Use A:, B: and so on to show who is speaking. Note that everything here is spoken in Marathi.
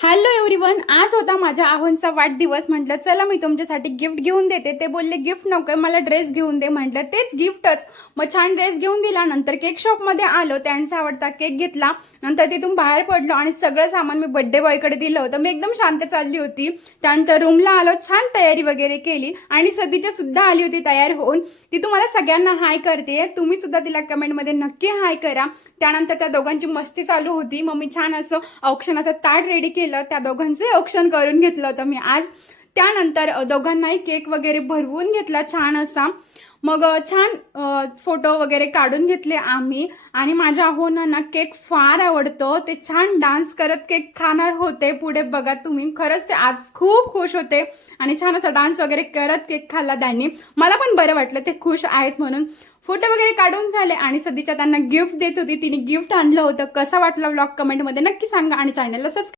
A: हॅलो एव्हरीवन आज होता माझ्या आहोंचा वाढदिवस. म्हटलं चला मी तुमच्यासाठी गिफ्ट घेऊन देते. ते बोलले गिफ्ट नको मला ड्रेस घेऊन दे. म्हटलं तेच गिफ्टच मग छान ड्रेस घेऊन दिला. नंतर केक शॉपमध्ये आलो. त्यांचा आवडता केक घेतला. नंतर तिथून बाहेर पडलो आणि सगळं सामान मी बड्डे बॉयकडे दिलं होतं. मी एकदम शांत चालली होती. त्यानंतर रूमला आलो छान तयारी वगैरे केली. आणि सदीच्या सुद्धा आली होती तयार होऊन. ती तुम्हाला सगळ्यांना हाय करते. तुम्ही सुद्धा तिला कमेंटमध्ये नक्की हाय करा. त्यानंतर त्या दोघांची मस्ती चालू होती. मग मी छान असं औक्षणाचं ताट रेडी केलं. त्या दोघांचे औक्षण करून घेतलं होतं मी आज. त्यानंतर दोघांनाही केक वगैरे भरवून घेतला छान असा. मग छान फोटो वगैरे काढून घेतले आम्ही. आणि माझ्या अहोंना केक फार आवडतो. ते छान डान्स करत केक खाणार होते. पुढे बघा तुम्ही. खरंच ते आज खूप खुश होते. आणि छान असा डान्स वगैरे करत केक खाल्ला त्यांनी. मला पण बरं वाटलं. ते खुश आहेत म्हणून. फोटो वगैरे काढून झाले आणि सध्याच्या त्यांना गिफ्ट देत होती. तिने गिफ्ट आणलं होतं. कसा वाटला व्लॉग कमेंटमध्ये नक्की सांगा आणि चॅनलला सबस्क्राईब